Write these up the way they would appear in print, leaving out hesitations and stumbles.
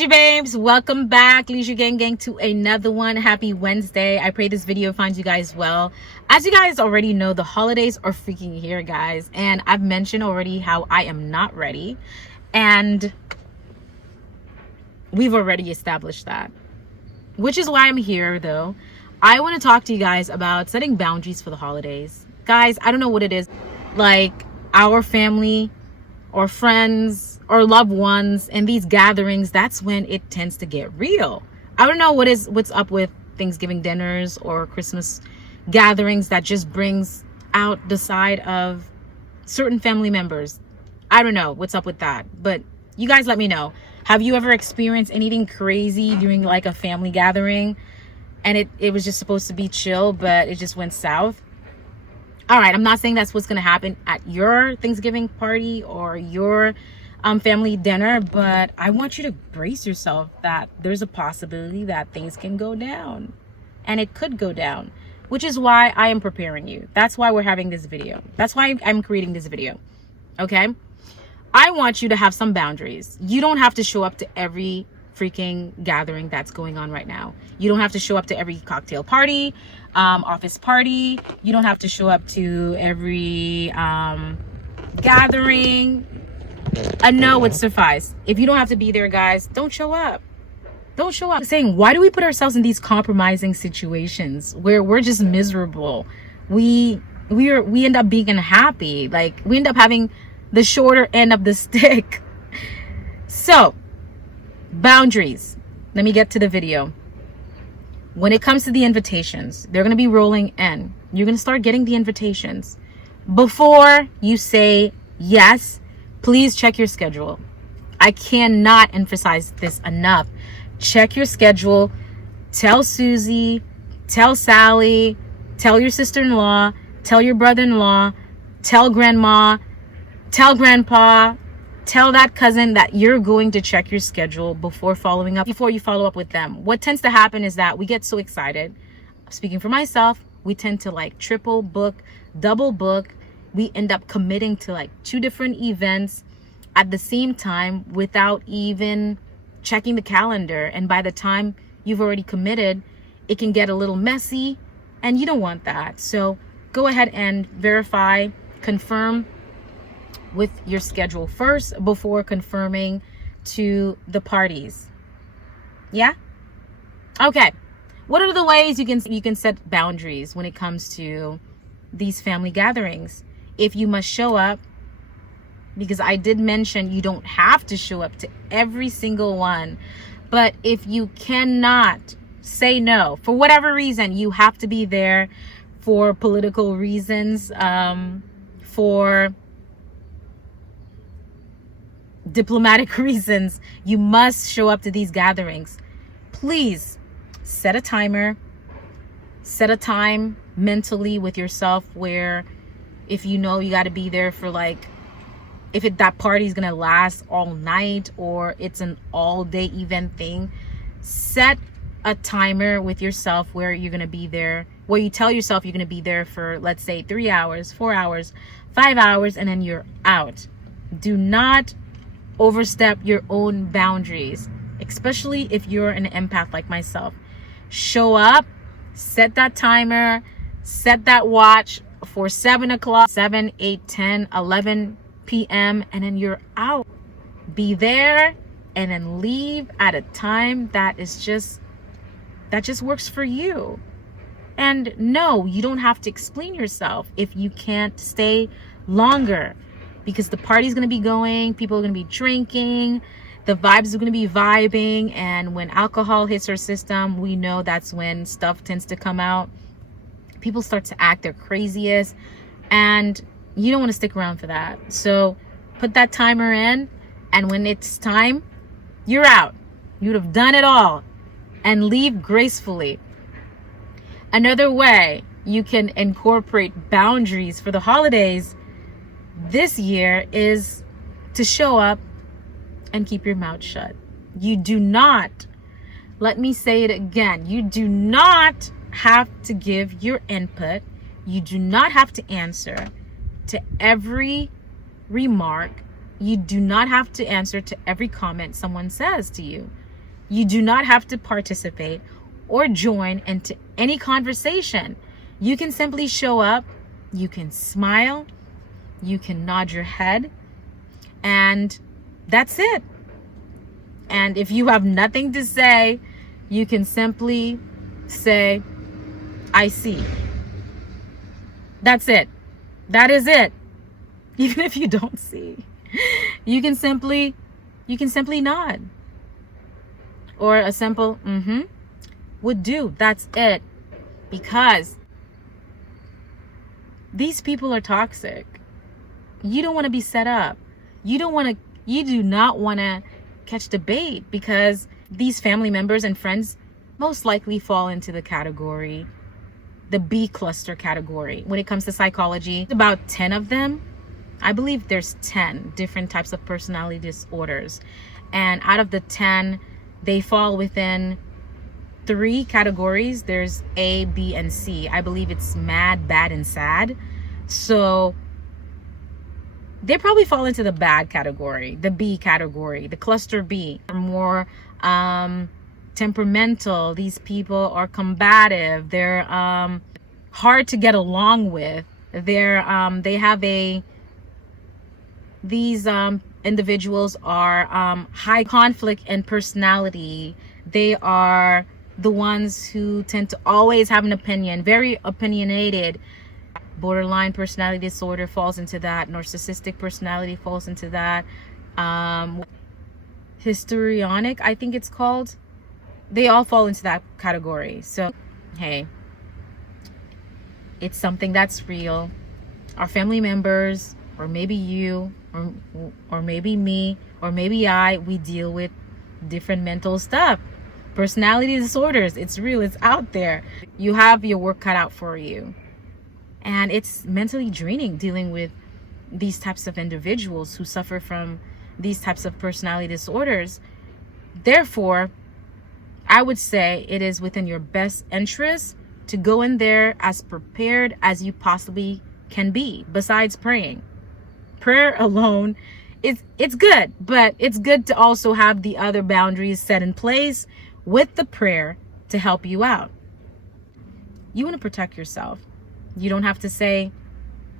Leisurebabes, welcome back, Leisure Gang, to another one. Happy Wednesday. I pray this video finds you guys well. As you guys already know, the holidays are freaking here, guys, and I've mentioned already how I am not ready, and we've already established that, which is why I'm here. Though I want to talk to you guys about setting boundaries for the holidays. Guys, I don't know what it is, like our family or friends or loved ones and these gatherings, that's when it tends to get real. I don't know what's up with Thanksgiving dinners or Christmas gatherings that just brings out the side of certain family members. I don't know what's up with that, but you guys let me know. Have you ever experienced anything crazy during like a family gathering and it was just supposed to be chill, but it just went south? All right, I'm not saying that's what's going to happen at your Thanksgiving party or your family dinner, but I want you to brace yourself that there's a possibility that things can go down, and it could go down, which is why I am preparing you. That's why we're having this video. That's why I'm creating this video. Okay? I want you to have some boundaries. You don't have to show up to every freaking gathering that's going on right now. You don't have to show up to every cocktail party, office party. You don't have to show up to every gathering. A no would suffice. If you don't have to be there, guys, don't show up. Don't show up. I'm saying, why do we put ourselves in these compromising situations where we're just miserable? We end up being unhappy. Like, we end up having the shorter end of the stick. So, boundaries. Let me get to the video. When it comes to the invitations, they're going to be rolling in. You're going to start getting the invitations. Before you say yes, please check your schedule. I cannot emphasize this enough. Check your schedule. Tell Susie, tell Sally, tell your sister-in-law, tell your brother-in-law, tell grandma, tell grandpa, tell that cousin that you're going to check your schedule before you follow up with them. What tends to happen is that we get so excited. Speaking for myself, we tend to like triple book, double book. We end up committing to like 2 different events at the same time without even checking the calendar. And by the time you've already committed, it can get a little messy, and you don't want that. So go ahead and verify, confirm with your schedule first before confirming to the parties. Yeah? Okay. What are the ways you can set boundaries when it comes to these family gatherings? If you must show up, because I did mention you don't have to show up to every single one, but if you cannot, say no. For whatever reason, you have to be there for political reasons, for diplomatic reasons, you must show up to these gatherings. Please set a timer, set a time mentally with yourself where if you know you got to be there for like, if that party is gonna last all night or it's an all-day event thing, set a timer with yourself where you're gonna be there, where you tell yourself you're gonna be there for, let's say, 3 hours, 4 hours, 5 hours, and then you're out. Do not overstep your own boundaries, especially if you're an empath like myself. Show up, set that timer, set that watch for 7 o'clock, 7, 8, 10, 11 p.m. and then you're out. Be there and then leave at a time that just works for you. And no, you don't have to explain yourself if you can't stay longer, because the party's going to be going, people are going to be drinking, the vibes are going to be vibing, and when alcohol hits our system, we know that's when stuff tends to come out. People start to act their craziest, and you don't want to stick around for that. So put that timer in, and when it's time, you're out. You'd have done it all, and leave gracefully. Another way you can incorporate boundaries for the holidays this year is to show up and keep your mouth shut. You do not, let me say it again, you do not have to give your input. You do not have to answer to every remark. You do not have to answer to every comment someone says to you. You do not have to participate or join into any conversation. You can simply show up, you can smile, you can nod your head, and that's it. And if you have nothing to say, you can simply say, I see. That's it. That is it. Even if you don't see, you can simply nod. Or a simple would do. That's it. Because these people are toxic. You don't want to be set up. You do not want to catch the bait, because these family members and friends most likely fall into the category, the B cluster category. When it comes to psychology, about 10 of them, I believe there's 10 different types of personality disorders. And out of the 10, they fall within 3 categories. There's A, B, and C. I believe it's mad, bad, and sad. So they probably fall into the bad category, the B category, the cluster B. They're more temperamental. These people are combative. They're hard to get along with. These individuals are high conflict in personality. They are the ones who tend to always have an opinion, very opinionated. Borderline personality disorder falls into that. Narcissistic personality falls into that. Histrionic, I think it's called. They all fall into that category. So, hey, it's something that's real. Our family members, or maybe you, or maybe me, or maybe we deal with different mental stuff. Personality disorders, it's real, it's out there. You have your work cut out for you. And it's mentally draining dealing with these types of individuals who suffer from these types of personality disorders. Therefore, I would say it is within your best interest to go in there as prepared as you possibly can be, besides praying. Prayer alone, it's good, but it's good to also have the other boundaries set in place with the prayer to help you out. You want to protect yourself. You don't have to say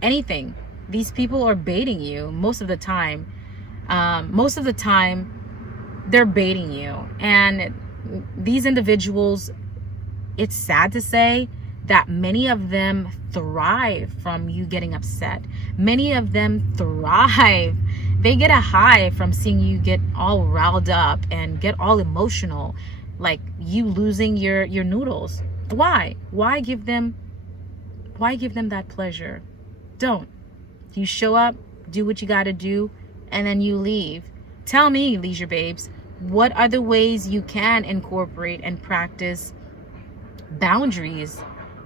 anything. These people are baiting you most of the time. They're baiting you. And these individuals, it's sad to say that many of them thrive from you getting upset. Many of them thrive. They get a high from seeing you get all riled up and get all emotional, like you losing your noodles. Why? Why give them that pleasure? Don't. You show up, do what you got to do, and then you leave. Tell me, Leisurebabez, what are the ways you can incorporate and practice boundaries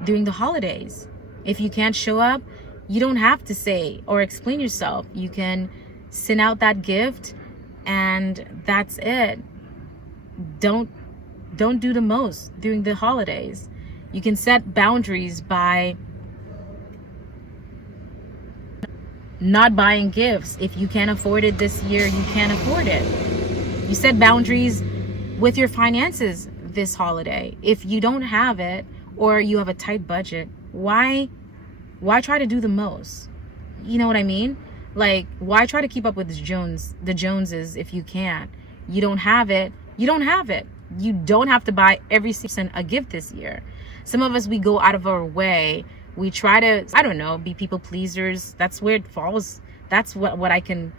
during the holidays? If you can't show up, you don't have to say or explain yourself. You can send out that gift, and that's it. Don't do the most during the holidays. You can set boundaries by not buying gifts. If you can't afford it this year, you can't afford it. You set boundaries with your finances this holiday. If you don't have it, or you have a tight budget, why try to do the most? You know what I mean? Like, why try to keep up with the Joneses if you can't? You don't have it. You don't have it. You don't have to buy every season a gift this year. Some of us, we go out of our way. We try to, I don't know, be people pleasers. That's where it falls. That's what I can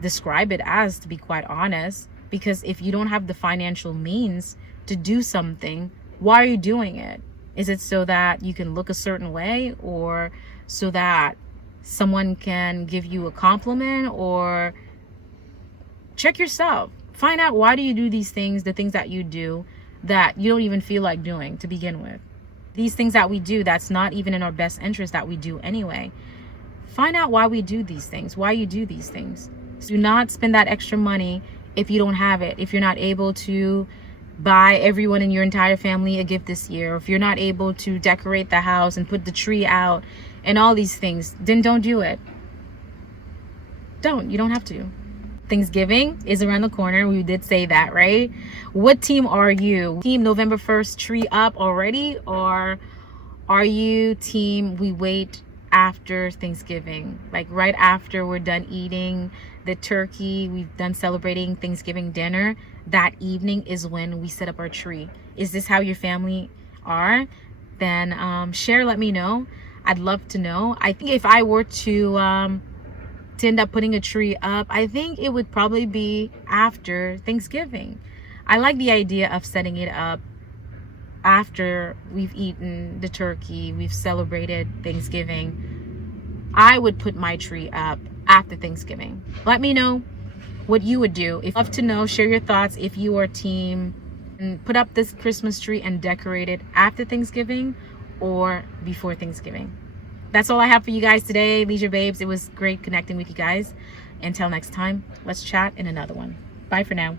describe it as, to be quite honest. Because if you don't have the financial means to do something, why are you doing it? Is it so that you can look a certain way, or so that someone can give you a compliment? Or check yourself. Find out, why do you do these things, the things that you do that you don't even feel like doing to begin with. These things that we do, that's not even in our best interest, that we do anyway. Find out why we do these things, why you do these things. Do not spend that extra money if you don't have it. If you're not able to buy everyone in your entire family a gift this year, or if you're not able to decorate the house and put the tree out and all these things, then don't do it. You don't have to. Thanksgiving is around the corner. We did say that, right? What team are you? Team November 1st tree up already, or are you team we wait after Thanksgiving? Like right after we're done eating the turkey, we've done celebrating Thanksgiving dinner, that evening is when we set up our tree. Is this how your family are? Then share, let me know. I'd love to know. I think if I were to end up putting a tree up, I think it would probably be after Thanksgiving. I like the idea of setting it up after we've eaten the turkey, we've celebrated Thanksgiving. I would put my tree up after Thanksgiving. Let me know what you would do. If love to know, share your thoughts if you are team and put up this Christmas tree and decorate it after Thanksgiving or before Thanksgiving. That's all I have for you guys today, Leisure Babes. It was great connecting with you guys. Until next time, let's chat in another one. Bye for now.